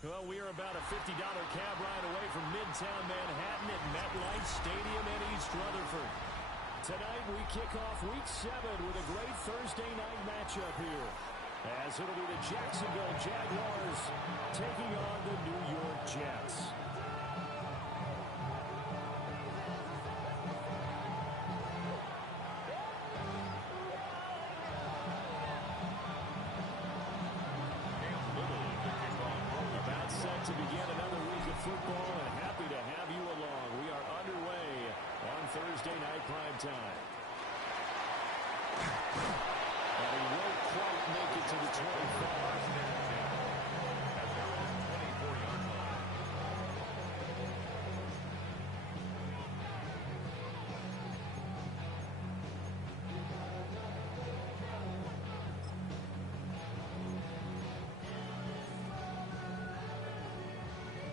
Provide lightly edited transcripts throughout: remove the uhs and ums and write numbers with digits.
Well, we are about a $50 cab ride away from Midtown Manhattan at MetLife Stadium in East Rutherford. Tonight, we kick off Week 7 with a great Thursday night matchup here, as it'll be the Jacksonville Jaguars taking on the New York Jets. To begin another week of football, and happy to have you along. We are underway on Thursday night primetime. And he won't quite make it to the 25.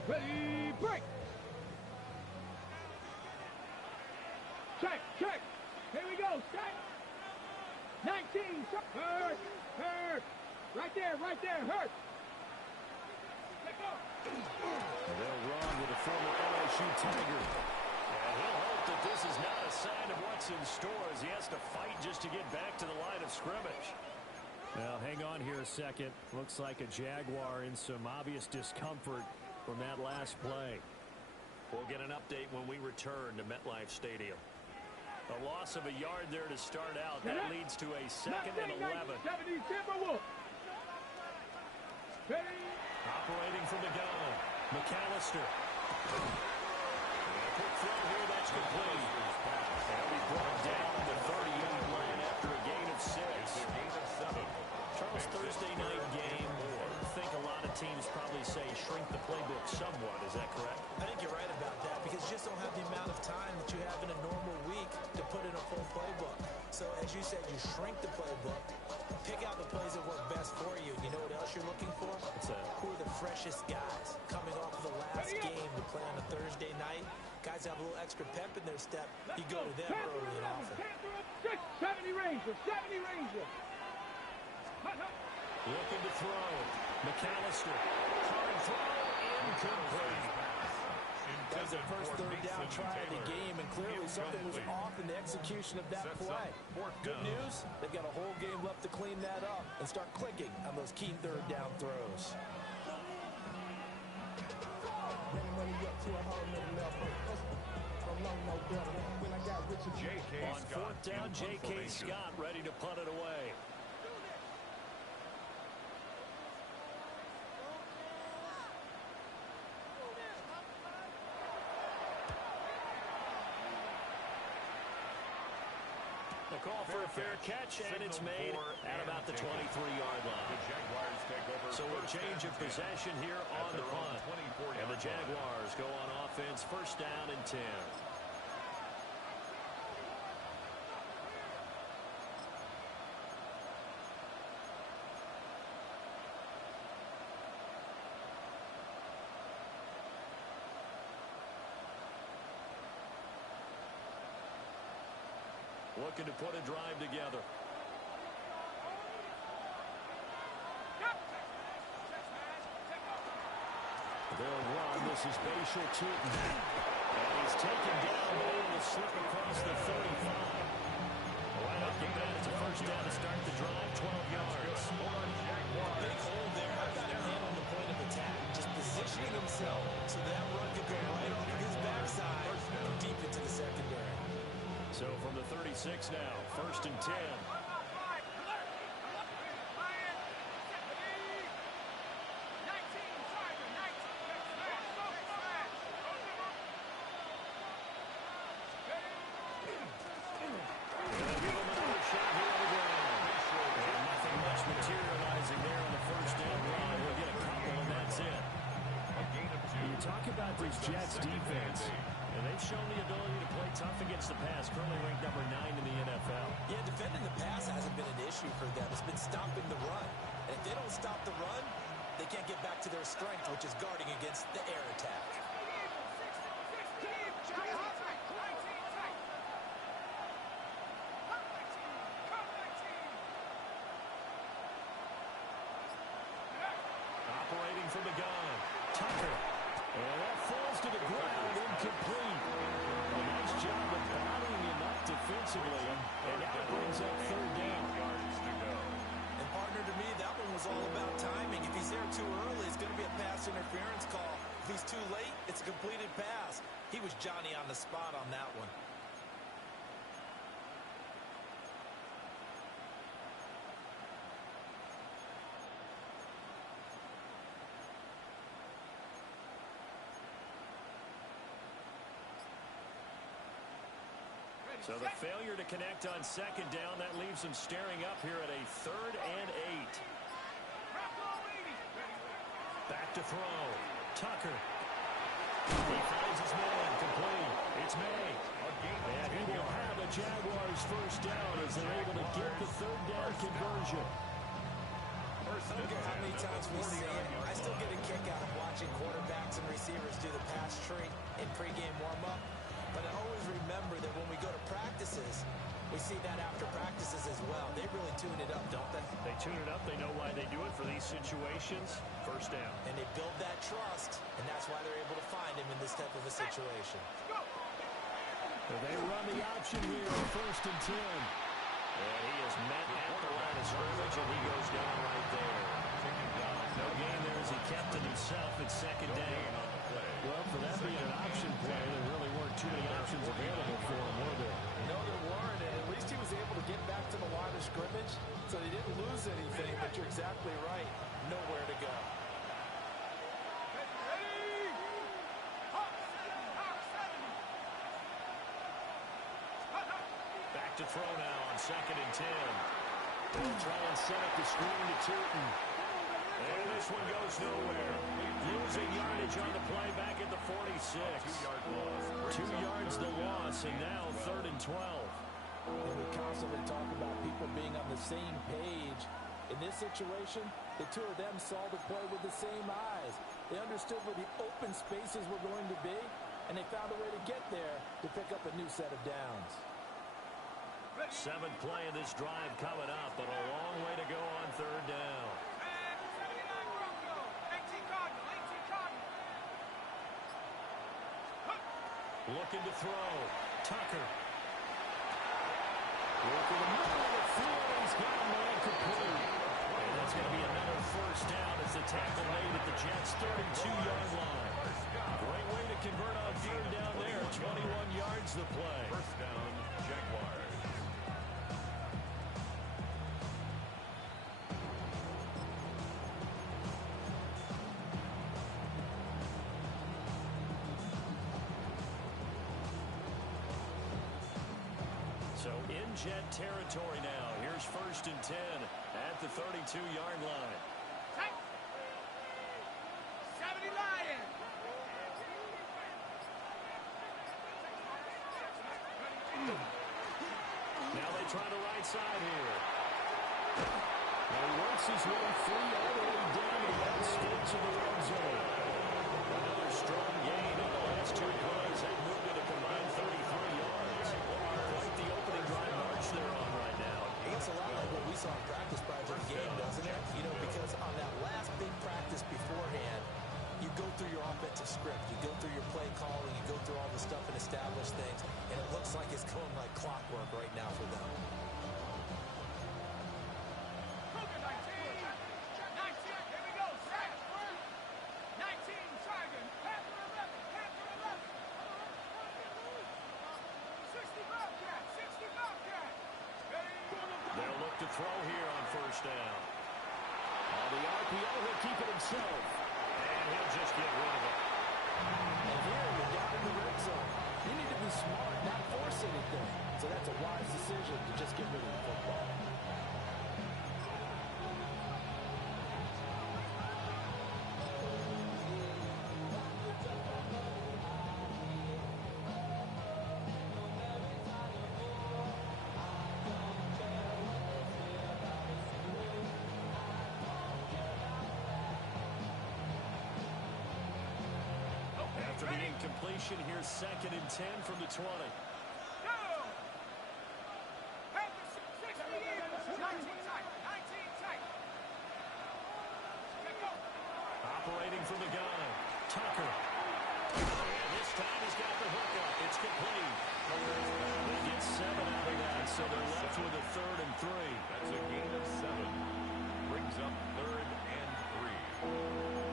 Ready, break! Check, check! Here we go, set! 19, hurt, hurt! Right there, hurt! Let go! They'll run with a former LSU Tiger. And he'll hope that this is not a sign of what's in store as he has to fight just to get back to the line of scrimmage. Well, hang on here a second. Looks like a Jaguar in some obvious discomfort from that last play. We'll get an update when we return to MetLife Stadium. A loss of a yard there to start out. That leads to a 2nd and 11. Operating from the gun, McAllister. Quick throw here, that's complete. They'll be brought down to the 30-yard line after a gain of 6. Charles, Thursday night game. I think a lot of teams probably say shrink the playbook somewhat. Is that correct? I think you're right about that because you just don't have the amount of time that you have in a normal week to put in a full playbook. So as you said, you shrink the playbook, pick out the plays that work best for you. You know what else you're looking for? What's that? Who are the freshest guys coming off of the last game to play on a Thursday night? Guys have a little extra pep in their step. You go to them early and often. 70 Ranger, 70 Ranger. Looking to throw. McAllister. Hard throw. Incomplete. That was the first third down try of the game, and clearly something was off in the execution of that play. Good news, they've got a whole game left to clean that up and start clicking on those key third down throws. On 4th down, J.K. Scott ready to punt it away. ball for a fair catch, and it's made at about the 23-yard line. So a change of possession here on the punt. And the Jaguars go on offense, first down and 10. Looking to put a drive together. They'll run. This is Bashal Tootin. And he's taken down and will slip across the 35. Right up the bat. It's a first down to start the drive, 12 yards. Big hole there. How about him handling the point of attack? Just positioning himself so that run could go right off of his backside deep into the secondary. So from the 36 now, first and 10. Jets defense, and they've shown the ability to play tough against the pass, currently ranked number 9 in the NFL. Yeah, defending the pass hasn't been an issue for them. It's been stopping the run. And if they don't stop the run, they can't get back to their strength, which is guarding against the air attack. Operating from the gun, Tucker. And that falls to the ground, incomplete. A nice job of bottling him up defensively, and that brings up third down. And partner, to me, that one was all about timing. If he's there too early, it's going to be a pass interference call. If he's too late, it's a completed pass. He was Johnny on the spot on that one. So the failure to connect on second down, that leaves them staring up here at a 3rd and 8. Back to throw. Tucker. He finds his man, complete. It's May. And he will have the Jaguars first down as they're able to get the 3rd down conversion. I don't care how many times we see it. I still get a kick out of watching quarterbacks and receivers do the pass tree in pregame warm-up. But I always remember that when we go to practices, we see that after practices as well. They really tune it up, don't they? They tune it up. They know why they do it for these situations. First down. And they build that trust, and that's why they're able to find him in this type of a situation. They run the option here on first and 10. And he is met at the line of scrimmage, and he goes down right there. No gain there as he kept it himself at second down. Well, for that being an option play, there really weren't too many options available for him, were there? No, there weren't, and at least he was able to get back to the line of scrimmage, so they didn't lose anything, but you're exactly right. Nowhere to go. Back to throw now on second and 10. They'll try and set up the screen to Tootin. And this one goes nowhere. Losing yardage on the play back at the 46. 2 yards the loss, and now 3rd and 12. And we constantly talk about people being on the same page. In this situation, the two of them saw the play with the same eyes. They understood where the open spaces were going to be, and they found a way to get there to pick up a new set of downs. 7th play of this drive coming up, but a long way to go on 3rd down. Looking to throw. Tucker. Looking to move the field. He's got a man complete. And that's going to be another first down as the tackle made at the Jets' 32-yard line. Great way to convert on 3rd down there. 21 yards the play. First down, Jaguars. So So in Jet territory now. Here's 1st and 10 at the 32-yard line. 70 Lions. Now they try the right side here. And he works his way free all the way down to the outskirts of the red zone. Another strong gain on the last 2 plays. They moved it a combined 33 yards. Quite the opening drive march they're on right now. It's a lot like what we saw in practice prior to the game, doesn't it? You know, because on that last big practice beforehand, you go through your offensive script, you go through your play calling, you go through all the stuff and establish things, and it looks like it's going like clockwork right now for them. They'll look to throw here on 1st down. On the RPO, he'll keep it himself. And he'll just get rid of it. And here, you're down in the red zone. You need to be smart, not force anything. So that's a wise decision to just get rid of the football. After the incompletion, here's 2nd and 10 from the 20. Operating from the gun, Tucker. And this time he's got the hook up. It's complete. They get 7 out of that, so they're left with a 3rd and 3. That's a gain of 7. Brings up 3rd and 3.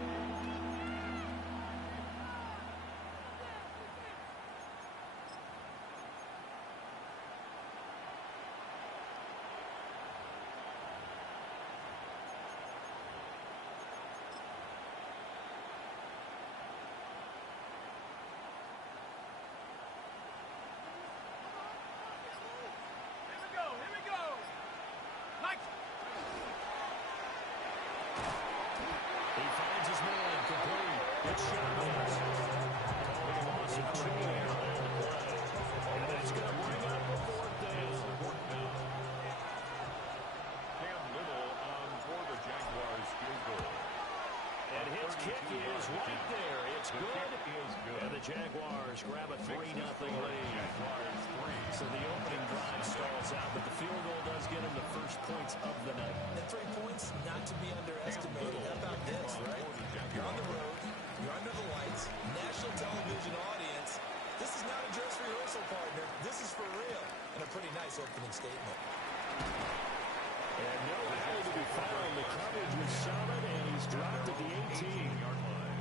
Jaguars grab a 3-0 lead. So the opening drive stalls out, but the field goal does get them the first points of the night. And 3 points, not to be underestimated. How about this, right? You're on the road, you're under the lights, national television audience. This is not a dress rehearsal, partner. This is for real. And a pretty nice opening statement. And no alley to be found. The coverage was solid, and he's dropped at the 18-yard line.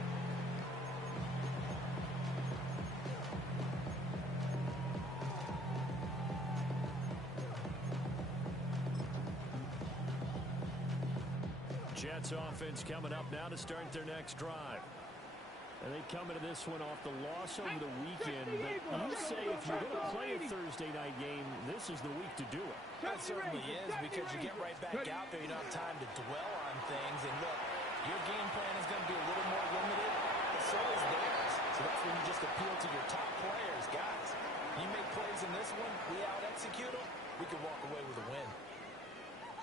Jets offense coming up now to start their next drive. And they come into this one off the loss over the weekend. But you say if you're going to play a Thursday night game, this is the week to do it. It certainly is, because you get right back out there. You don't have time to dwell on things. And look, your game plan is going to be a little more limited, but so is theirs. So that's when you just appeal to your top players. Guys, you make plays in this one, we out-execute them, we can walk away with a win.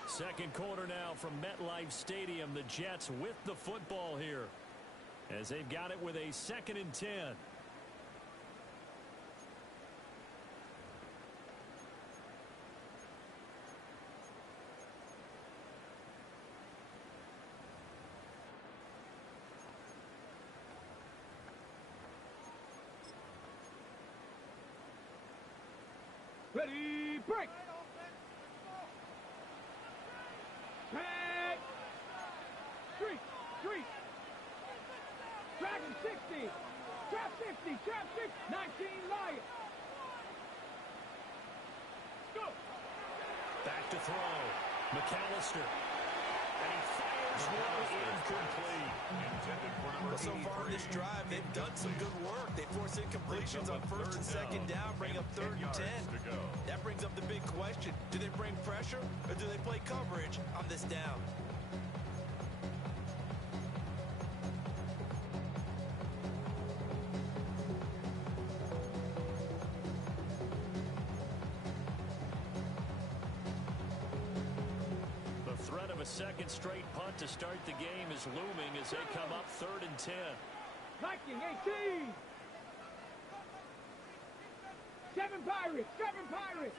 Second quarter now from MetLife Stadium. The Jets with the football here as they've got it with a 2nd and 10. Ready, break! Tag! Street! Dragon 60! Trap 50! Trap 6! 19 Lions! Go! Back to throw. McAllister. And he fires one incomplete. Well, so far in this drive, they've done some good work. They force incompletions on first and second down, bring up 3rd and 10. That brings up the big question. Do they bring pressure or do they play coverage on this down? The threat of a second straight punt to start the game is looming as they come up 3rd and 10. Viking 18. 7 Pirates. 7 Pirates.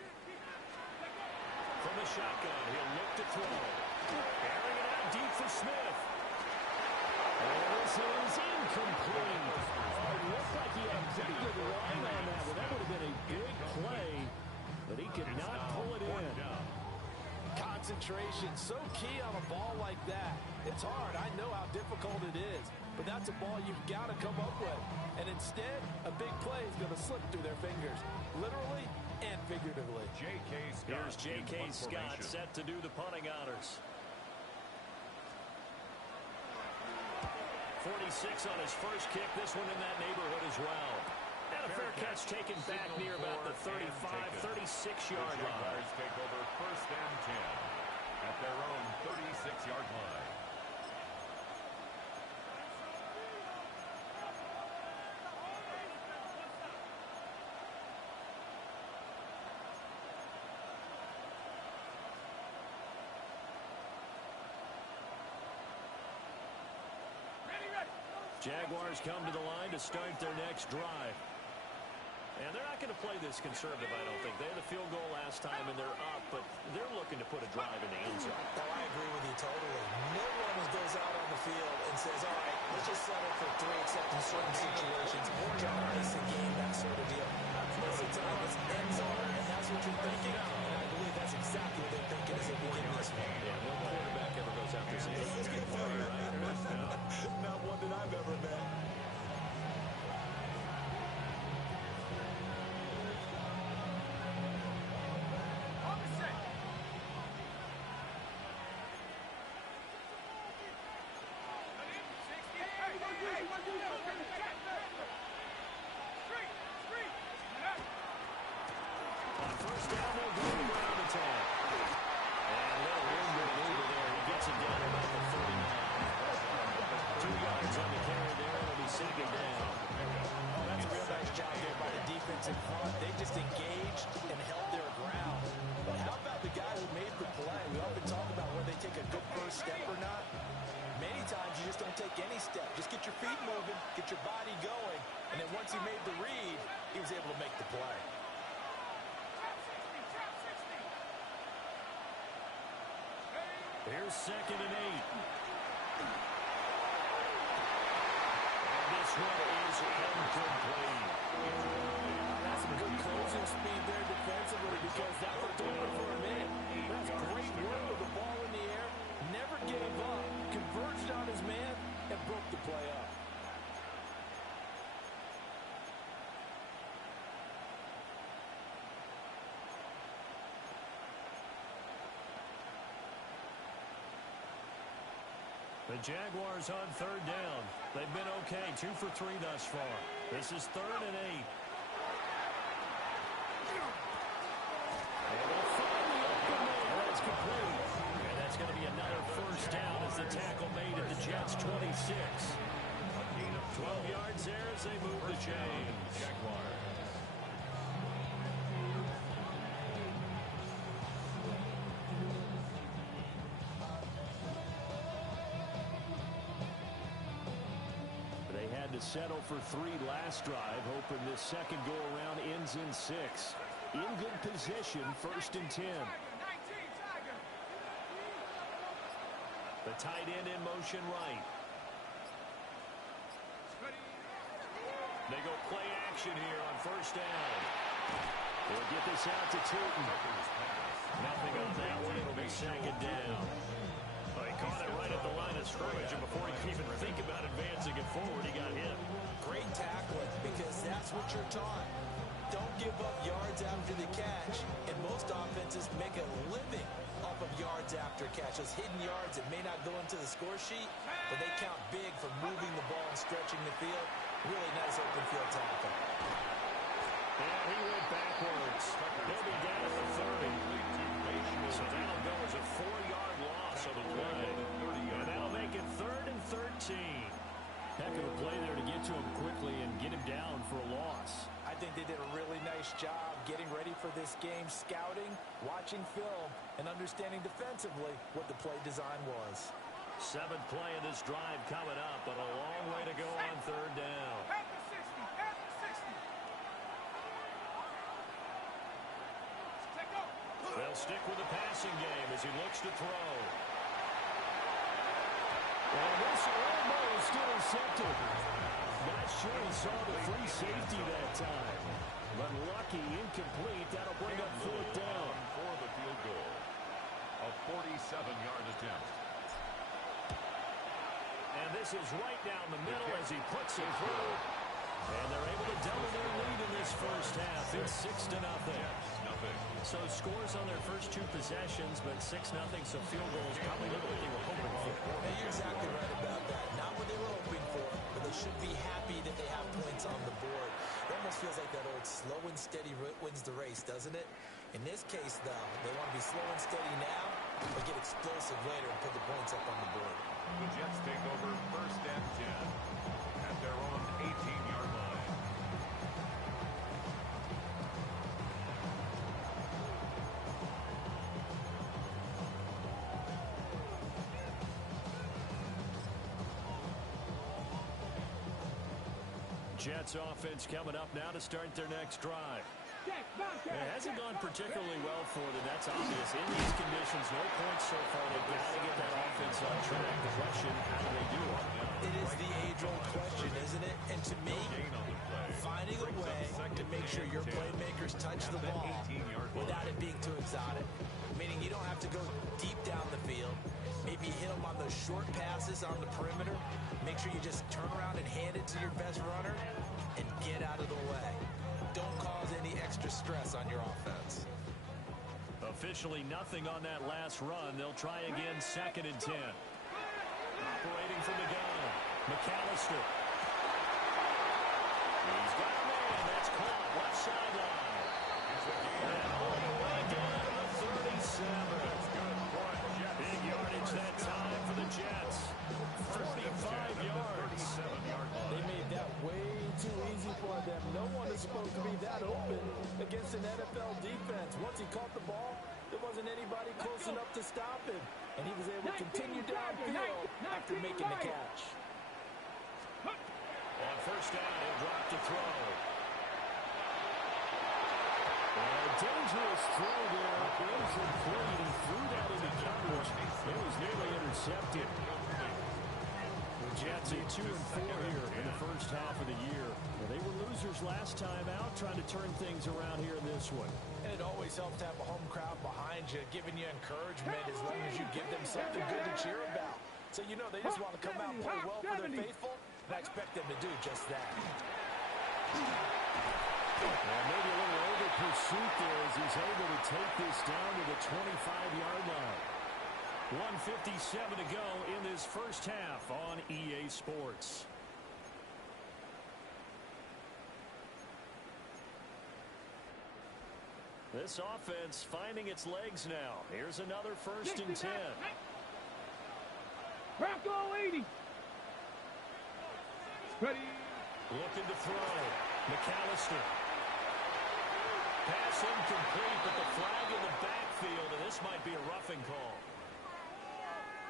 From the shotgun, he'll look to throw. Airing it out deep for Smith. And this is incomplete. It looked like he had pretty good line on that one. That would have been a big play, but he could not pull it in. Concentration, so key on a ball like that. It's hard. I know how difficult it is, but that's a ball you've got to come up with. And instead, a big play is going to slip through their fingers, literally and figuratively. Here's J.K. Scott set to do the punting honors. 46 on his first kick. This one in that neighborhood as well. And a fair catch taken back near about the 35, 36-yard line. Jaguars take over 1st and 10 at their own 36-yard line. Jaguars come to the line to start their next drive. And they're not going to play this conservative, I don't think. They had a field goal last time, and they're up, but they're looking to put a drive in the end zone. Oh, I agree with you totally. No one goes out on the field and says, all right, let's just settle for 3 except in certain situations. Try to ice the game, that sort of deal. Most of the time, it's end zone, and that's what you're thinking. And I believe that's exactly what they're thinking as they begin this one. Yeah, no quarterback ever goes after his hand. Let's get fired, right? Not one that I've ever met. On first down, they'll go to the ground attack. And a little room to maneuver there. He gets it down about the 39. 2 yards on the carry there. It'll be second down. Oh, that's a real nice job there by the defense in front. They just engaged and held their ground. But how about the guy who made the play? We often talk about whether they take a good first step or not. Many times you just don't take any step. Just get your feet moving, get your body going, and then once he made the read, he was able to make the play. Here's 2nd and 8. And this one is incomplete. That's some good closing speed there defensively because that looked over for a minute. That's great work with the ball in the air. Never gave up, converged on his man, and broke the play up. The Jaguars on 3rd down. They've been okay, 2 for 3 thus far. This is 3rd and 8. And they'll find the open man. That's complete. And that's going to be another first down as the tackle made at the Jets' 26. 12 yards there as they move the chains. Jaguars. To settle for 3 last drive, hoping this second go-around ends in 6. In good position, 1st and 10. The tight end in motion right. They go play action here on 1st down. They'll get this out to Tootin. Nothing on that one. It'll be 2nd down. Oh, he caught it right at the line of scrimmage, and before he could even think about advancing it forward, he got hit. Great tackling because that's what you're taught. Don't give up yards after the catch. And most offenses make a living off of yards yards after a catch. Those hidden yards that may not go into the score sheet, but they count big for moving the ball and stretching the field. Really nice open field tackle. And he went backwards. He'll be down at the 30. So that'll go as a 4-yard loss on the play. And that'll make it 3rd and 13. Heck of a play there to get to him quickly and get him down for a loss. I think they did a really nice job getting ready for this game, scouting, watching film, and understanding defensively what the play design was. 7th play of this drive coming up, but a long way to go on 3rd down. At the 60, at the 60. Take off. They'll stick with the passing game as he looks to throw. And this elbow is still intercepted. Not sure he saw the free safety that time. But lucky, incomplete. That'll bring up 4th down. For the field goal. A 47-yard attempt. And this is right down the middle as he puts it through. And they're able to double their lead in this first half. It's 6-0. So scores on their first 2 possessions, but 6-0, so field goals probably not what they were hoping for. And you're exactly right about that. Not what they were hoping for, but they should be happy that they have points on the board. It almost feels like that old slow and steady wins the race, doesn't it? In this case, though, they want to be slow and steady now, but get explosive later and put the points up on the board. The Jets take over 1st and 10 at their own 18-yard line. Jets offense coming up now to start their next drive. It hasn't gone particularly well for them. That's obvious. In these conditions, no points so far. They've got to get that offense on track. The question, how do they do it? It is the age-old question, isn't it? And to me, finding a way to make sure your playmakers touch the ball without it being too exotic. Meaning you don't have to go deep down the field. Maybe hit them on those short passes on the perimeter. Make sure you just turn around and hand it to your best runner and get out of the way. Don't cause any extra stress on your offense. Officially nothing on that last run. They'll try again 2nd and 10. Operating from the gun. McAllister. He's got a man. That's caught. Left sideline. And all the way down to the 37. Big yardage that time for the Jets. 45 yards. They made that way too easy for them. No one is supposed to be that open against an NFL defense. Once he caught the ball, there wasn't anybody close enough to stop him. And he was able to continue downfield after making the catch. On 1st down, he'll drop to throw. A dangerous throw there. Incomplete. He threw that into coverage. It was nearly intercepted. The Jets at 2-4 here in the first half of the year. Well, they were losers last time out, trying to turn things around here in this one. And it always helps to have a home crowd behind you, giving you encouragement as long as you give them something good to cheer about. So you know they just want to come out and play well for their faithful, and I expect them to do just that. Well, maybe a little over pursuit there as he's able to take this down to the 25-yard line. 1:57 to go in this first half on EA Sports. This offense finding its legs now. Here's another 1st and 10. Bronco 80. Ready. Looking to throw. McAllister. Pass incomplete, but the flag in the backfield, and this might be a roughing call.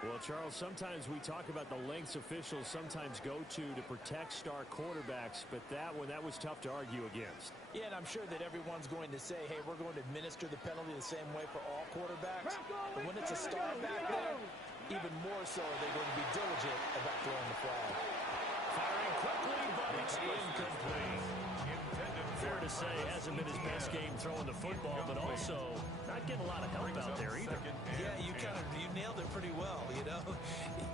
Well, Charles, sometimes we talk about the lengths officials sometimes go to protect star quarterbacks, but that one, that was tough to argue against. Yeah, and I'm sure that everyone's going to say, hey, we're going to administer the penalty the same way for all quarterbacks. But when it's a star back there, even more so are they going to be diligent about throwing the flag. Firing quickly, but it's incomplete. Fair to say, hasn't been his best game throwing the football, but also not getting a lot of help out there either. Yeah, you nailed it pretty well, you know.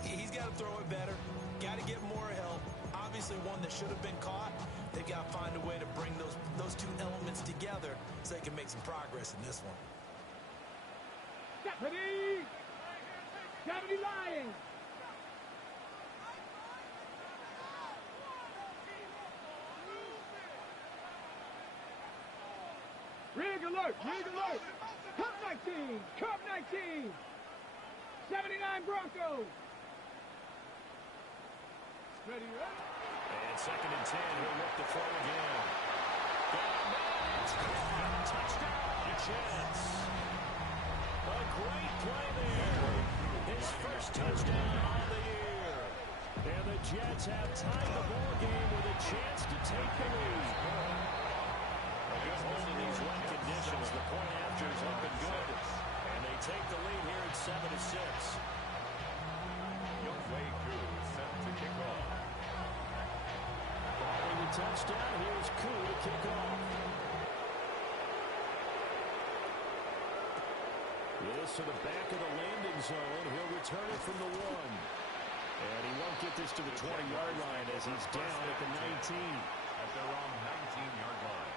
He's got to throw it better. Got to get more help. Obviously one that should have been caught. They've got to find a way to bring those two elements together so they can make some progress in this one. Ready. lying. Rig alert, rig alert. Cup 19, Cup 19. 79 Broncos. Ready, ready. And 2nd and 10, he'll look to throw again. It's caught. Touchdown, Jets. A great play there. His first touchdown on the year. And the Jets have tied the ball game with a chance to take the lead. Against these wet conditions, the point afters have been good. And they take the lead here at 7-6. Youngway Koo set to kick off. Following the touchdown, here's Koo to kick off. This to the back of the landing zone. He'll return it from the 1. And he won't get this to the 20-yard line as he's down at the 19. At their own 19-yard line.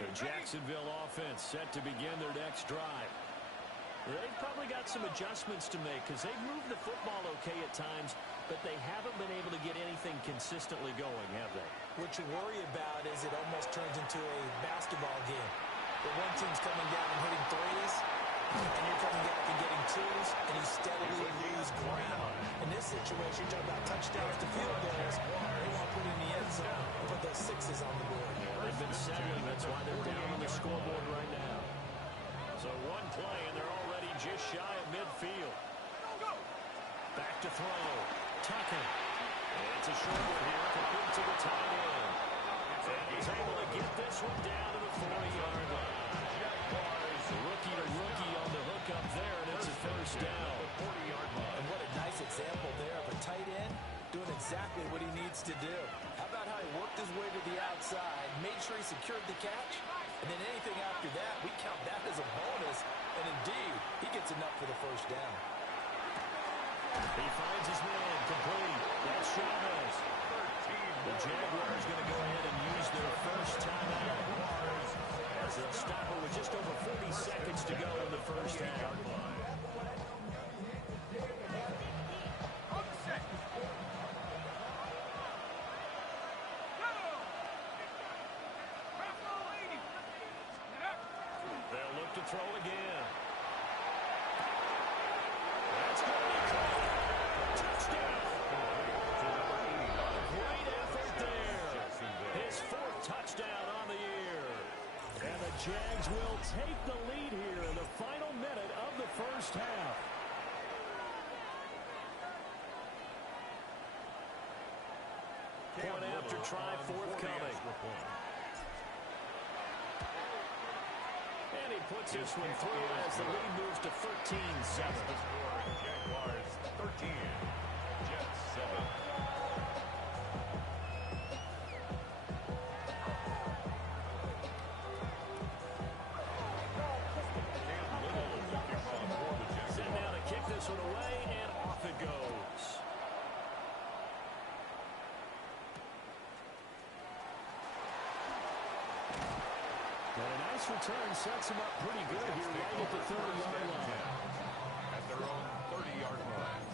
The Jacksonville offense set to begin their next drive. They've probably got some adjustments to make because they've moved the football okay at times, but they haven't been able to get anything consistently going, have they? What you worry about is it almost turns into a basketball game. The one team's coming down and hitting threes, and you're coming back and getting twos, and you steadily lose ground. In this situation, you're talking about touchdowns to field goals. They want to put in the end zone and put those sixes on the board. They've been settling. That's why they're down on the scoreboard right now. So one play, and they're already just shy of midfield. Back to throw. Tucker. And it's a short one here, complete to the tight end. And he's able to get this one down to the 40-yard line. Jaguars, rookie to rookie on the hook up there, and it's a first down. 40-yard line. And what a nice example there of a tight end doing exactly what he needs to do. How about how he worked his way to the outside, made sure he secured the catch, and then anything after that, we count that as a bonus. And indeed, he gets enough for the first down. He finds his man, complete. That's Chavez. The Jaguars going to go ahead and use their first timeout as they'll stop it with just over 40 seconds to go in the first half. They'll look to throw again. That's going to be caught. Touchdown. Great effort there. His 4th touchdown on the year. And the Jags will take the lead here in the final minute of the first half. Point after try forthcoming. And he puts this one through as the lead moves to 13-7. Jaguars 13. Jets 7. Sent down to kick this one away, and off it goes. And a nice return sets him up pretty good here right at the 30-yard line. At their own 30-yard line.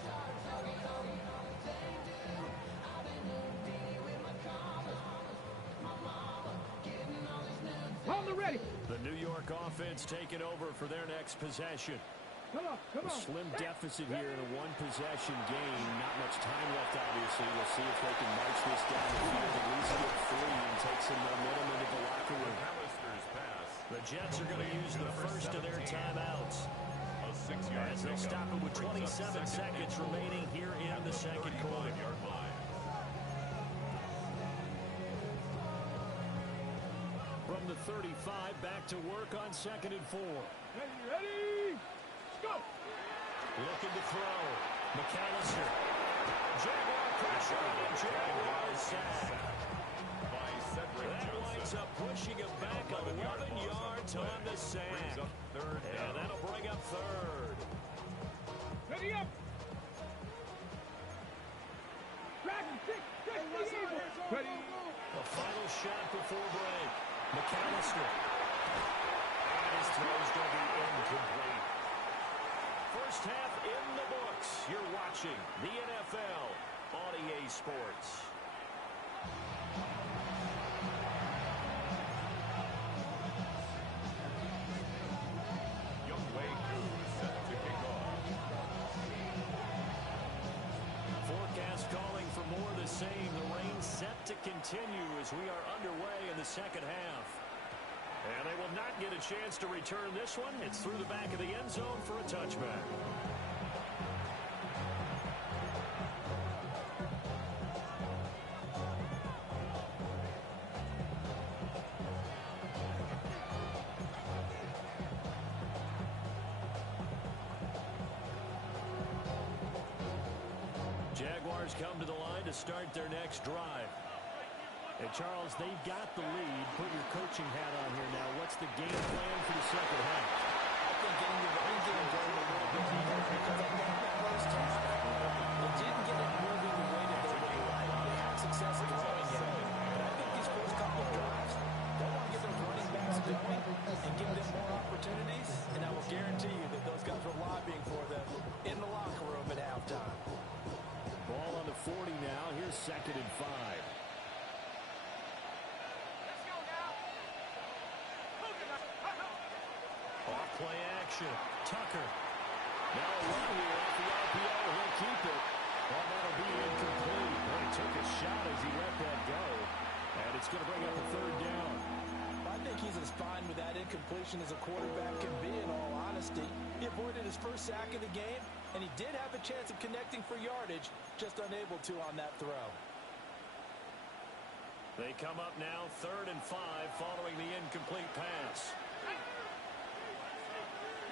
On the ready. The New York offense taking over for their next possession. Come on, come A on. slim deficit here in a one-possession game. Not much time left, obviously. We'll see if they can march this down the field, at least get free and take some momentum into the locker room. McAllister's pass. The Jets are going to use the first of their timeouts. A 6-yard As they'll stop it with 27 seconds remaining here in the second quarter. 35-yard line. From the 35, back to work on 2nd and 4. Ready, ready. Go. Looking to throw. McAllister. Jaguar pressure on Jaguar sack. By Cedric That winds Joseph. up pushing him back 11 yards on the sack. Brings up 3rd And down. that'll bring up 3rd. Ready up. Dragon 6, 6, Ready. The final shot before break. McAllister. And his throw's going to be incomplete. First half in the books. You're watching the NFL on EA Sports. Forecast calling for more of the same. The rain set to continue as we are underway in the second half. And they will not get a chance to return this one. It's through the back of the end zone for a touchback. Jaguars come to the line to start their next drive. And Charles, they've got the lead. Put your coaching hat on here now. What's the game plan for the second half? I think getting the running game going a little bit deeper because I think that first half, they didn't get it moving the way that they would like. They had success in throwing it. But I think these first couple of drives, they want to get those running backs going and give them more opportunities. And I will guarantee you that those guys were lobbying for them in the locker room at halftime. Ball on the 40 now. Here's 2nd and 5. Off-play action. Tucker. Now a run here off the RPO. He'll keep it. Well, that'll be incomplete. Well, he took a shot as he let that go. And it's going to bring up a 3rd down. I think he's as fine with that incompletion as a quarterback can be, in all honesty. He avoided his first sack of the game, and he did have a chance of connecting for yardage, just unable to on that throw. They come up now 3rd and 5 following the incomplete pass.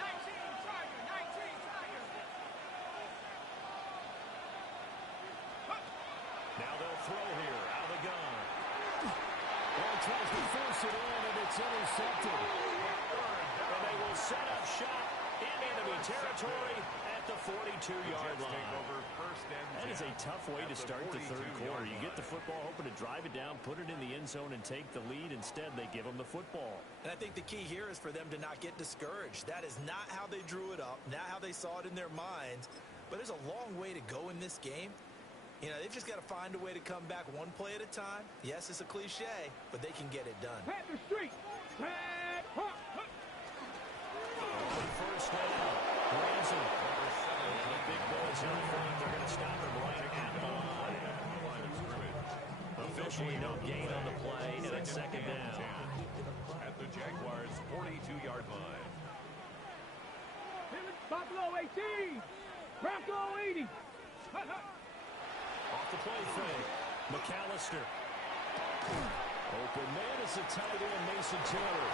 19 Tiger. Now they'll throw here out of the gun. Well, tries to force it in, and it's intercepted. And they will set up shop in enemy territory at the 42-yard line. That is a tough way to start the 3rd quarter. You get the football, hoping to drive it down, put it in the end zone, and take the lead. Instead, they give them the football. And I think the key here is for them to not get discouraged. That is not how they drew it up, not how they saw it in their minds. But there's a long way to go in this game. You know, they've just got to find a way to come back one play at a time. Yes, it's a cliche, but they can get it done. Panther Street. Pad Hawk. First down. Ransom. The big boys in front. They're going to stop him right at the line. Officially no gain on the play, and it's 2nd down. At the Jaguars' 42-yard line. Buffalo 18. Bronco 80. Off the play fake. McAllister. Open man is a tight end, Mason Taylor.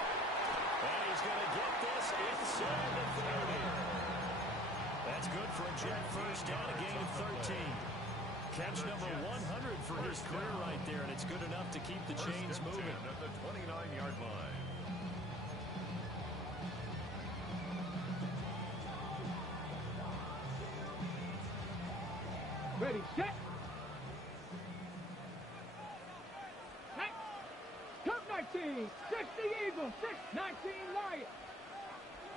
And he's going to get this inside the 30. That's good for a Jet first down, a gain of 13. Catch number 100 for his career right there, and it's good enough to keep the chains moving. At the 29-yard line. Ready, set. Cup 19. 60 Eagles. 19 Lions.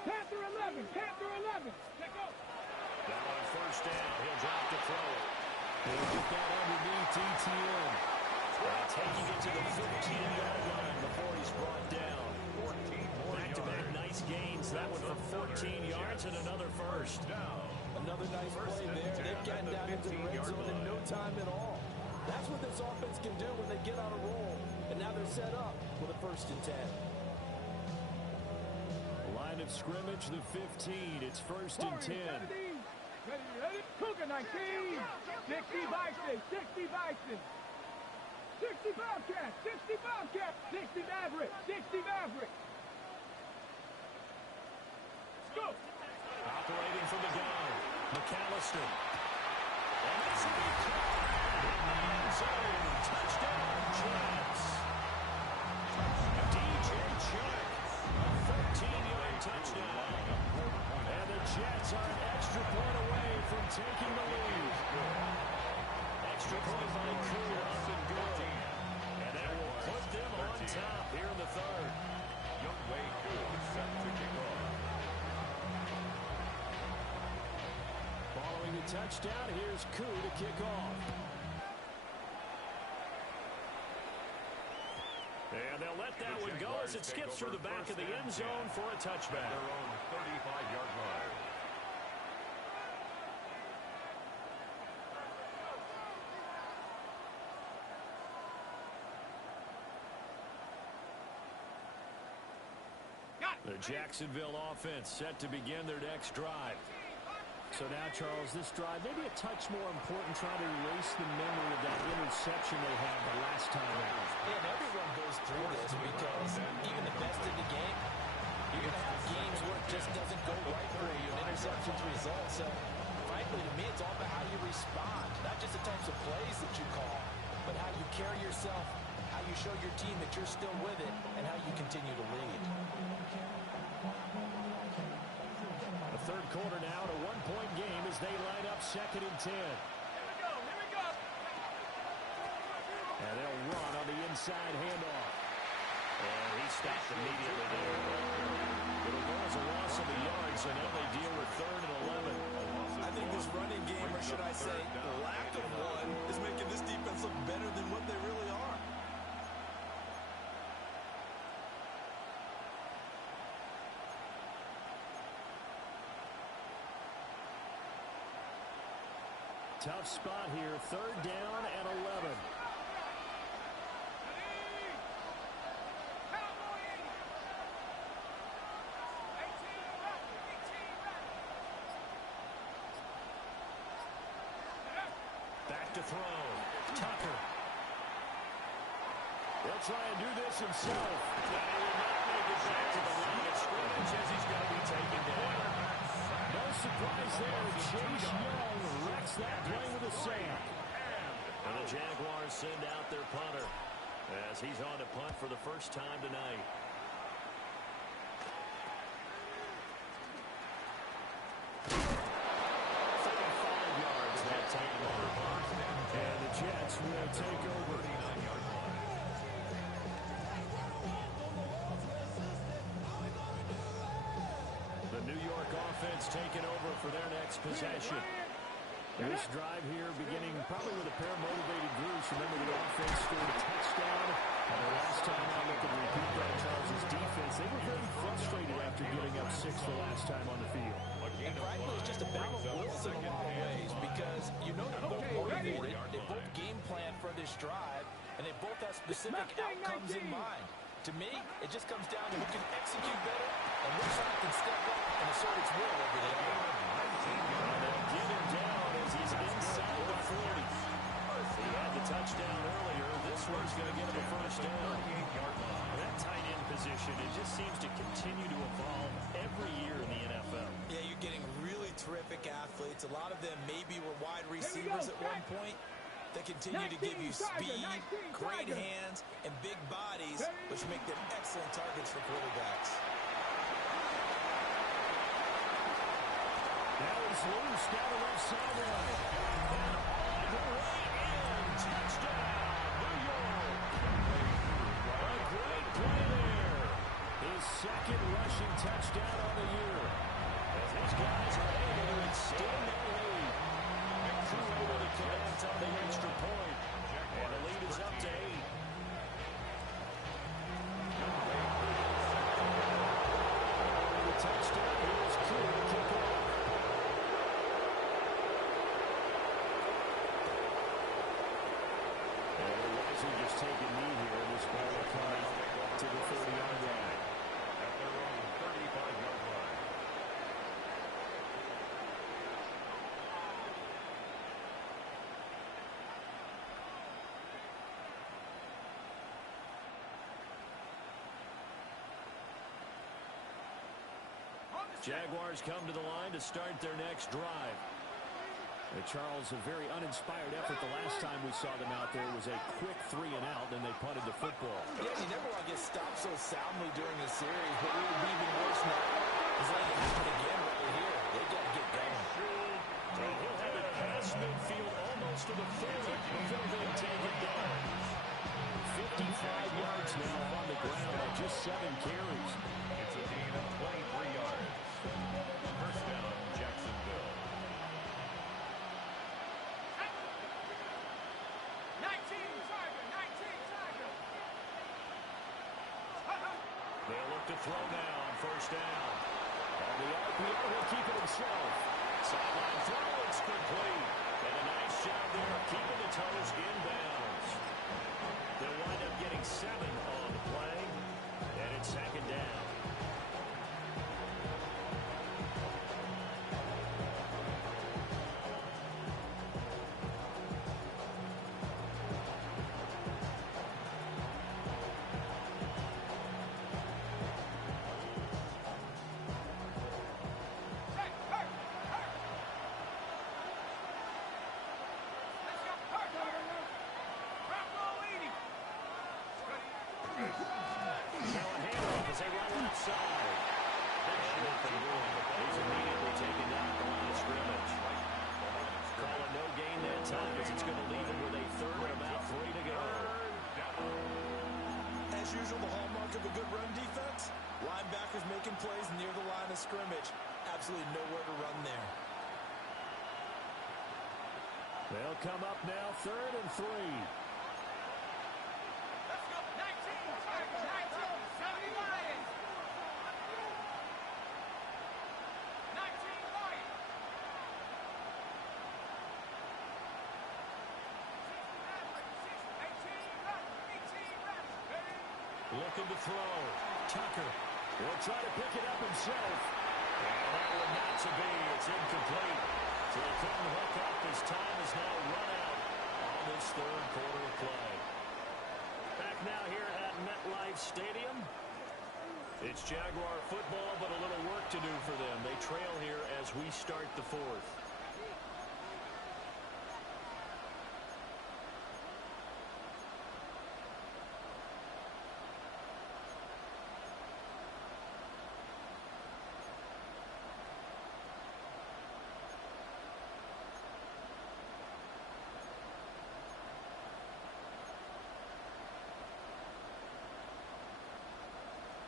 Panther 11. Panther 11. Let go. Now on first down, he'll drop to throw it. He'll get that underneath ETN. Taking it to the 15-yard line before he's brought down. 14 more Back-to-back nice gains. That one for 14 yards and another first. Another nice play there. They've gotten down into the red zone in no time at all. That's what this offense can do when they get on a roll. And now they're set up with a 1st and 10. Line of scrimmage, the 15. It's 1st and 10. Ready. Cougar 19. 60 Bison. 60 Bison. 60 Bobcats. 60 Bobcats. 60 Maverick. 60 Maverick. Go. Operating from the gun. McAllister. And this will be caught. Touchdown, Jets. DJ Chuck. A 13-yard touchdown. And the Jets are an extra point away from taking the lead. Extra point by Cougar up and good. And that will put them on top here in the third. Youngway Koo set to kick off. Following the touchdown, here's Koo to kick off. And they'll let that one go as it skips through the back of the end zone for a touchback. Their own 35-yard line. The Jacksonville offense set to begin their next drive. So now, Charles, this drive maybe a touch more important, trying to erase the memory of that interception they had the last time out. And everyone goes through this because even the best in the game, you're going to have games where it just doesn't go right for you, and interceptions result. So, frankly, to me, it's all about how you respond, not just the types of plays that you call, but how you carry yourself, how you show your team that you're still with it, and how you continue to lead. The third quarter now, a one-point game as they line up 2nd and 10. Here we go. And they'll run on the inside handoff. And he stopped immediately there. It'll go as a loss of a yard, so now they deal with 3rd and 11. I think this running game, or should I say lack of one, is making this defense look better than what they really are. Tough spot here, 3rd down and 11. Back to throw. Tucker. He'll try and do this himself. And he will not make it back to the line of scrimmage as he's going to be taken down. No surprise there. Chase Young wrecks that play with a sack. And the Jaguars send out their punter as he's on to punt for the first time tonight. And the Jets will take over. The New York offense taking over for their next possession. This drive here beginning probably with a pair of motivated groups. Remember, the offense scored a touchdown. And the last time I look at repeat that, Charles' defense, they were very frustrated after giving up 6 the last time on the field. And frankly, it's just a battle of wills in a lot of ways because you know they're both motivated, they both game plan for this drive, and they both have specific outcomes in mind. To me, it just comes down to who can execute better and which side can step up and assert its will over the other. They'll get him down as he's inside the 40. He had the touchdown earlier. This one's going to get him a first down. That tight end position, it just seems to continue to evolve every year in the NFL. Yeah, you're getting really terrific athletes. A lot of them maybe were wide receivers at one point. They continue to give you speed, great hands, and big bodies, which make them excellent targets for quarterbacks. That was loose down the left sideline. And all the way in. Touchdown, New York. A great play there. His 2nd rushing touchdown on the year. As these guys are able to extend their lead. Crew able to connect on the extra point. And the lead is up to 8. The touchdown, here's Koo to kick off. And they're wisely just taking knee here. This ball will come out to the 30-yard line. At their own 35-yard line. Jaguars come to the line to start their next drive. Charles, a very uninspired effort the last time we saw them out there. It was a quick 3 and out, then they punted the football. Yeah, you never want to get stopped so soundly during a series, but what would be even worse now is letting it happen again right here. They've got to get going. And he'll have it past midfield almost to the 30 before they take it down. 55 yards now. ground on just 7 carries. It's a gain of 23 yards. First down, Jacksonville. 19 Tiger. They'll look to throw now on first down. On the RPO, he'll keep it himself. Sideline throw, it's complete. And a nice job there of keeping the toes inbounds. They'll wind up getting 7 on the play. And it's second down. Usual, the hallmark of a good run defense. Linebackers making plays near the line of scrimmage. Absolutely nowhere to run there. They'll come up now, 3rd and 3. Let's go. 19 Tiger. 70 Lions. 19 Lions. 18 Looking to throw. Tucker will try to pick it up himself. And that one not to be. It's incomplete. So they couldn't hook up. His time is now run out on this 3rd quarter of play. Back now here at MetLife Stadium. It's Jaguar football, but a little work to do for them. They trail here as we start the 4th.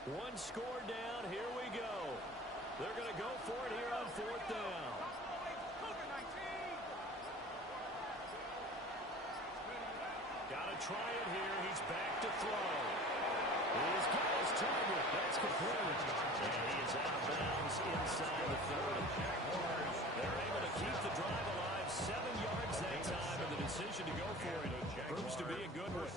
One score down. Here we go. They're going to go for it here on 4th down. Got to try it here. He's back to throw. He's got his target. That's complete. And he is out of bounds inside the 30. They're able to keep the drive alive. 7 yards that time, and the decision to go for it proves to be a good one.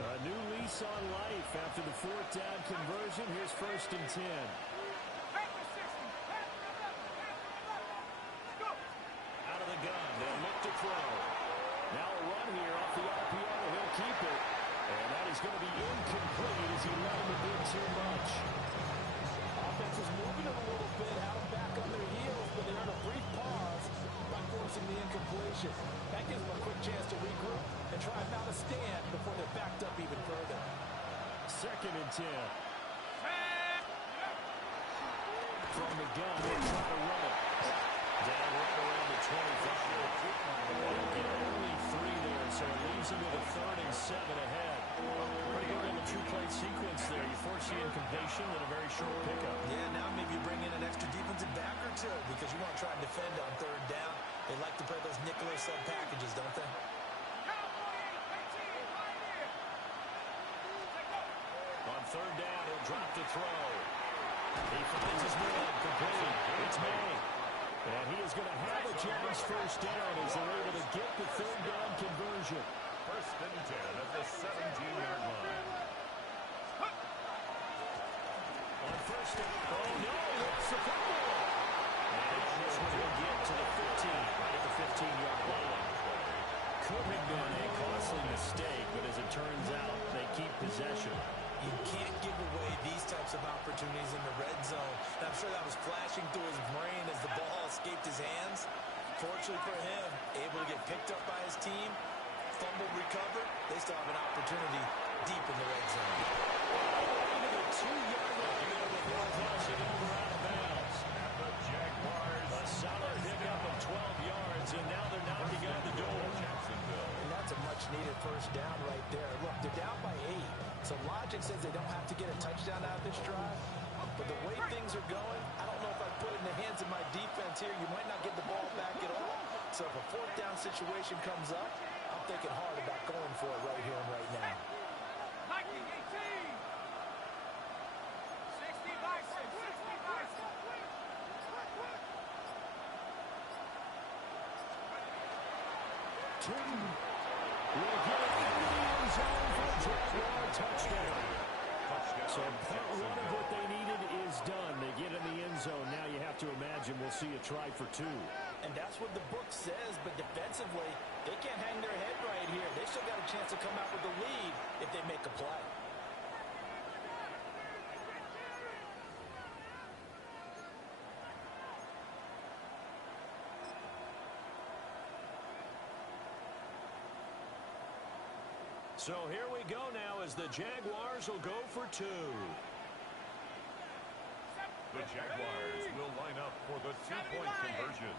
A new lease on life after the 4th down conversion. Here's 1st and 10. Out of the gun. They'll look to throw. Now a run here off the RPO. He'll keep it. And that is going to be incomplete as he let him a bit too much. Offense was moving it a little bit, had them back on their heels, but they had a brief pause by forcing the incompletion. That gives them a quick chance to regroup and try not to stand before they're backed up even further. 2nd and 10. From the gun, they'll try to run it. Down right around the 25. They'll get only 3 there, so it leaves them with a 3rd and 7 ahead. Pretty good little 2-play sequence there. You force the incompletion and a very short pickup. Yeah, now maybe you bring in an extra defensive back or two because you want to try and defend on 3rd down. They like to play those nickel or sub packages, don't they? On 3rd down, he'll drop to throw. He finds his man complete. It's May. And he is going to have a chance 1st down as they're able to get the 3rd down conversion. 1st and 10 at the 17-yard line. On 1st down. Oh, no, that's the football. And this one will get to the 15, right at the 15-yard line. Could have been a costly mistake, but as it turns out, they keep possession. You can't give away these types of opportunities in the red zone. And I'm sure that was flashing through his brain as the ball escaped his hands. Fortunately for him, able to get picked up by his team, fumbled, recovered. They still have an opportunity deep in the red zone. Into the 2-yard line there before crossing over out of bounds. The Jaguars. A solid pickup of 12 yards, and now they're knocking on the door. Jacksonville. And that's a much-needed 1st down right there. Look, they're down by 8. So logic Experience says they don't have to get a touchdown out of this drive. But the way things are going, I don't know if I put it in the hands of my defense here. You might not get the ball back at all. So if a fourth down situation comes up, I'm thinking hard about going for it right here and right now. Viking 18. 60 Bison. 60 Bison. Turton will get it into the end zone for a Jaguar touchdown. So part one of what they needed is done. They get in the end zone. Now you have to imagine we'll see a try for two. And that's what the book says, but defensively, they can't hang their head right here. They still got a chance to come out with the lead if they make a play. So here we go now as the Jaguars will go for two. The Jaguars will line up for the two-point conversion.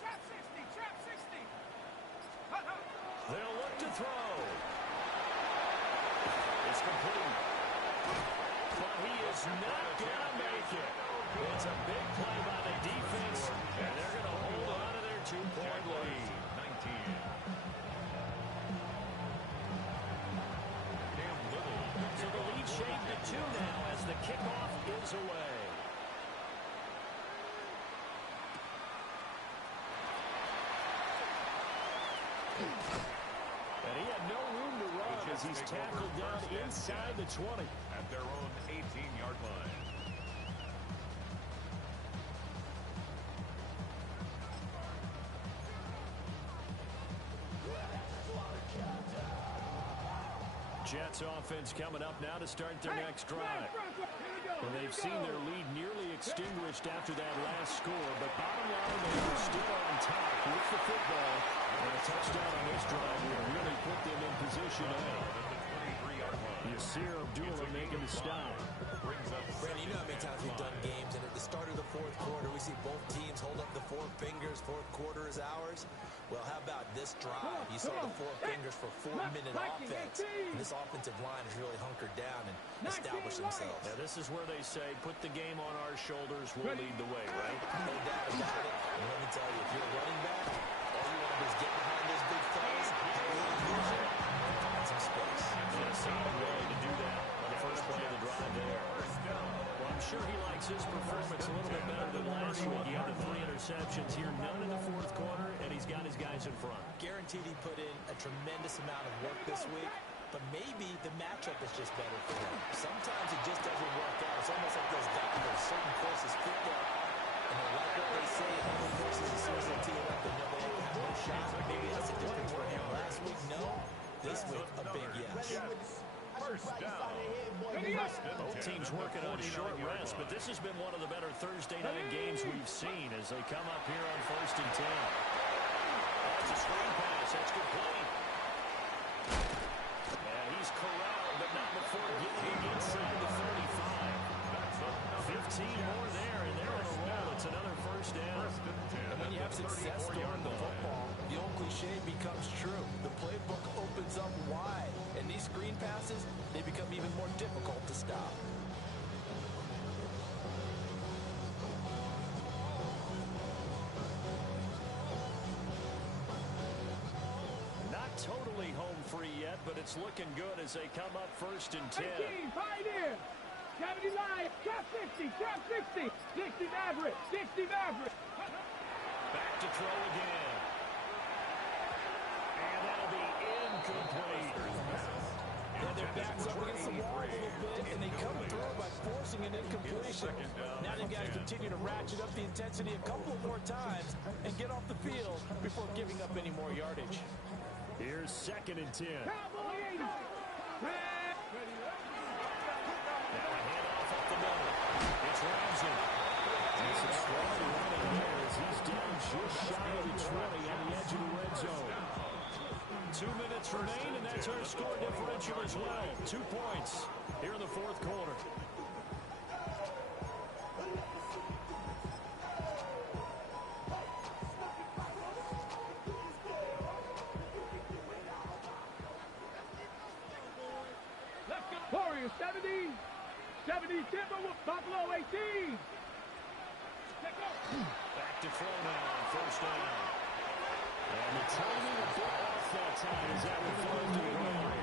Trap 60. Trap 60. They'll look to throw. It's complete. But he is not going to make it. It's a big play by the defense, and they're going to hold on to their two-point lead. 19. So the lead shaved to two now as the kickoff is away. And he had no room to run as he's tackled down inside the 20. At their own 18-yard line. Jets offense coming up now to start their next drive. And they've seen their lead nearly extinguished after that last score, but bottom line, they are still on top with the football. And a touchdown on this drive will really put them in position A. Yasir Abdullah making the stop. Brandon, you know how many times we've done games, and at the start of the fourth quarter, we see both teams hold up the four fingers, fourth quarter is ours. Well, how about this drive? You saw the four fingers for 4-minute offense. And this offensive line has really hunkered down and established themselves. Now, this is where they say, put the game on our shoulders, we'll lead the way, right? No doubt about it. And let me tell you, if you're a running back, all you want to do is get behind those big fellas, have a little vision, and find some space. A solid way to do that on the first play of the drive there. Well, I'm sure he likes his performance a little bit better than last week. He had the 3 interceptions here, none in the fourth quarter, and he's got his guys in front. Guaranteed he put in a tremendous amount of work this week, but maybe the matchup is just better for him. Sometimes it just doesn't work out. It's almost like those doctors, certain courses fit their arm, and they like what they say, and other courses, as soon as they tee it up, they know they don't have no shot. Maybe that's the difference for him. Last week, no. This week, a big yes. First down. Both teams working on short rest, but this has been one of the better Thursday night games we've seen as they come up here on 1st and 10. That's a screen pass. That's complete. And he's corralled, but not before getting inside the 35. 15 more there, and they're on a roll. It's another first down. And when you have success throwing the football, the old cliche becomes true. The playbook opens up wide, and these screen passes, they become even more difficult to stop. Not totally home free yet, but it's looking good as they come up 1st and 10. 18, Pioneer. 70 Lions. Trap 60. Trap 60. 60 Maverick. 60 Maverick. Back to throw again. And that'll be incomplete. Yeah, their backs up against the wall a little bit, and they come through by forcing an incompletion. Now they've got to continue to ratchet up the intensity a couple more times and get off the field before giving up any more yardage. Here's 2nd and 10. Cowboy 80. Now a handoff up the middle. It's Ramsey. And some strong running there as he's down just shy of the 20 on the edge of the red zone. 2 minutes remain, and that's our score differential as well. 2 points here in the fourth quarter. Buffalo 70. 70 Timber with Buffalo 18. Back to throw now on first down. And the timing of bit off that time is out of throws to the ground.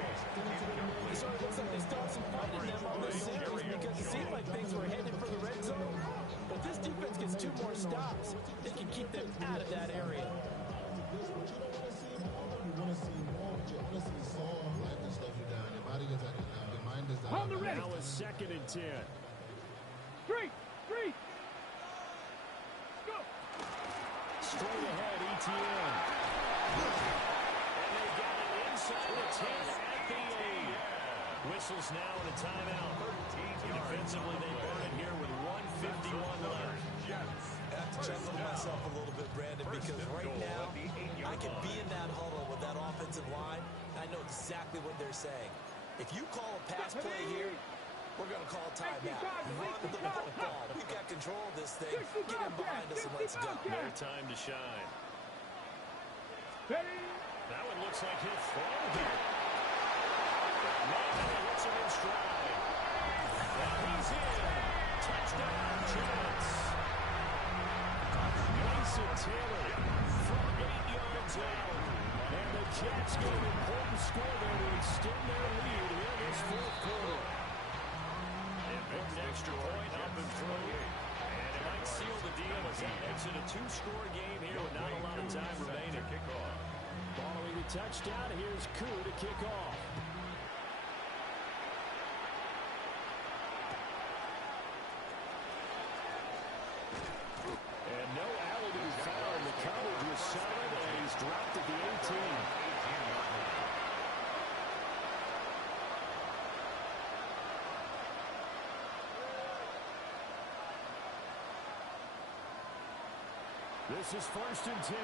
It sort of looks like they still have some fight in them on this series because it seemed like things were headed for the red zone. But if this defense gets 2 more stops, they can keep them out of that area. Now a 2nd and 10. Street. Go. Straight ahead, ETN. And they got it inside the 10 at the 8. Whistles now and a timeout. Defensively, they burn it here with 1:51 left. I have to chuckle to myself a little bit, Brandon, because right now I can be in that huddle with that offensive line. I know exactly what they're saying. If you call a pass play here, we're going to call a timeout. Run the football. We've got control of this thing. Get him behind us and let's go. Their time to shine. That one looks like he'll throw here. Now he hits him in stride. And he's in. Touchdown, Jets. Mason Taylor from 8 yards out. And the Jets get an important score there to extend their lead here in this 4th quarter. Important extra point up and through. And it might seal the deal as that makes it a 2-score game here with not a lot of time remaining. Following the touchdown, here's Koo to kick off. And no alley foul. The coverage was solid, and he's dropped at the 18. This is 1st and 10.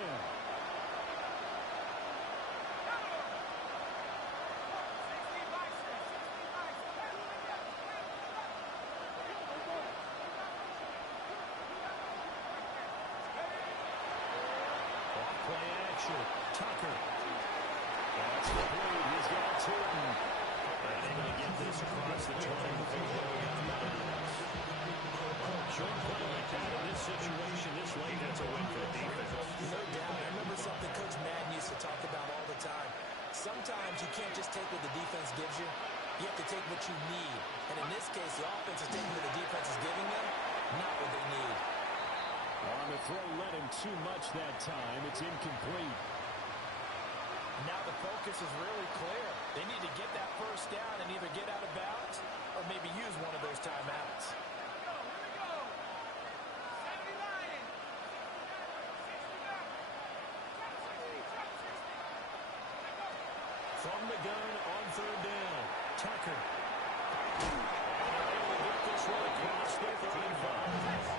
Play action. Tucker. That's the bleed. He's got Turton. And able to get this across the 20 before going out of bounds. Short play like that in this situation, this late, that's a win for the defense. No doubt. I remember something Coach Madden used to talk about all the time. Sometimes you can't just take what the defense gives you. You have to take what you need. And in this case, the offense is taking what the defense is giving them, not what they need. On the throw, led him too much that time. It's incomplete. Now the focus is really clear. They need to get that first down and either get out of bounds or maybe use one of those timeouts. From the gun on 3rd down. Tucker. Able to get this one across the 35.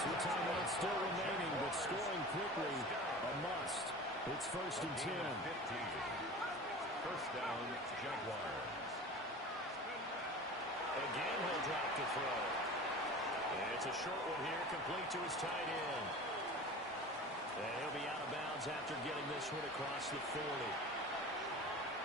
2 timeouts still remaining, but scoring quickly, a must. It's 1st and 10. 1st down, Jaguars. Again, he'll drop to throw. And it's a short one here, complete to his tight end. And he'll be out of bounds after getting this one across the 40.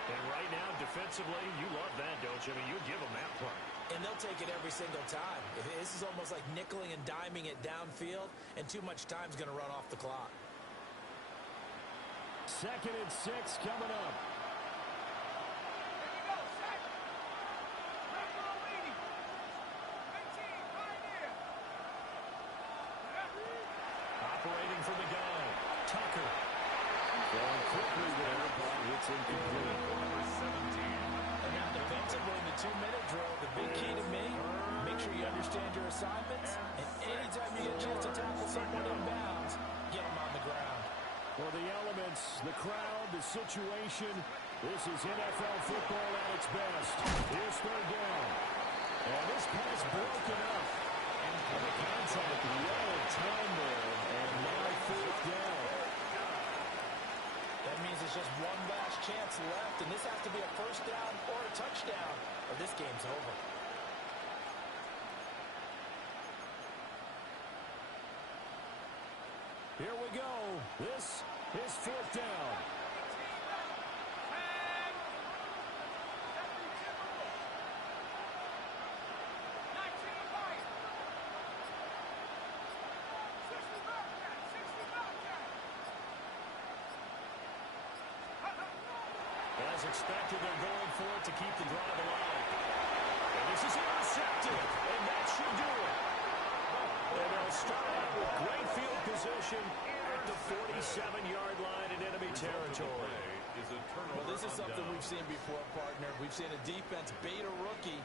And right now, defensively, you love that, don't you? I mean, you give them that play. And they'll take it every single time. This is almost like nickeling and diming it downfield, and too much time's going to run off the clock. 2nd and 6 coming up. Operating from the gun. Tucker. Going quickly there, but it's incomplete. And now defensively in the 2-minute drill, the big key to me, make sure you understand your assignments, and anytime you get a chance to tackle someone in bounds, get them on the ground. Well, the elements, the crowd, the situation, this is NFL football at its best. Here's 3rd down. And this pass broken up. And the contact, well in time there, and now 4th down. That means it's just one last chance left, and this has to be a first down or a touchdown, or this game's over. Here we go. This is 4th down. As expected, they're going for it to keep the drive alive. And this is intercepted, and that should do it. And they'll start out with great field position at the 47-yard line in enemy territory. Well, this is something we've seen before, partner. We've seen a defense bait a rookie,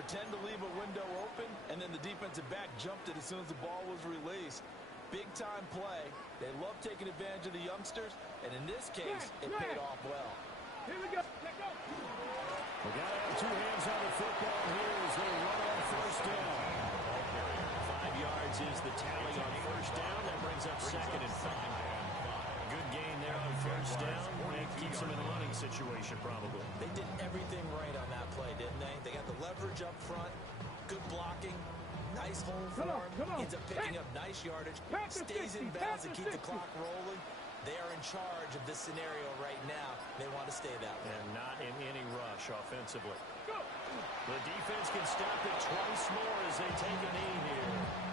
pretend to leave a window open, and then the defensive back jumped it as soon as the ball was released. Big-time play. They love taking advantage of the youngsters, and in this case, it paid off well. Here we go. Let go. We got to have two hands on the football here as they run on first down. 5 yards is the tally on first down. That brings up 2nd and 5. Good gain there on first down. That keeps them in a running situation, probably. They did everything right on that play, didn't they? They got the leverage up front, good blocking, nice hole for him. Ends up picking up nice yardage, stays in bounds to keep the clock rolling. They are in charge of this scenario right now. They want to stay that way. And not in any rush offensively. The defense can stop it twice more as they take a knee here.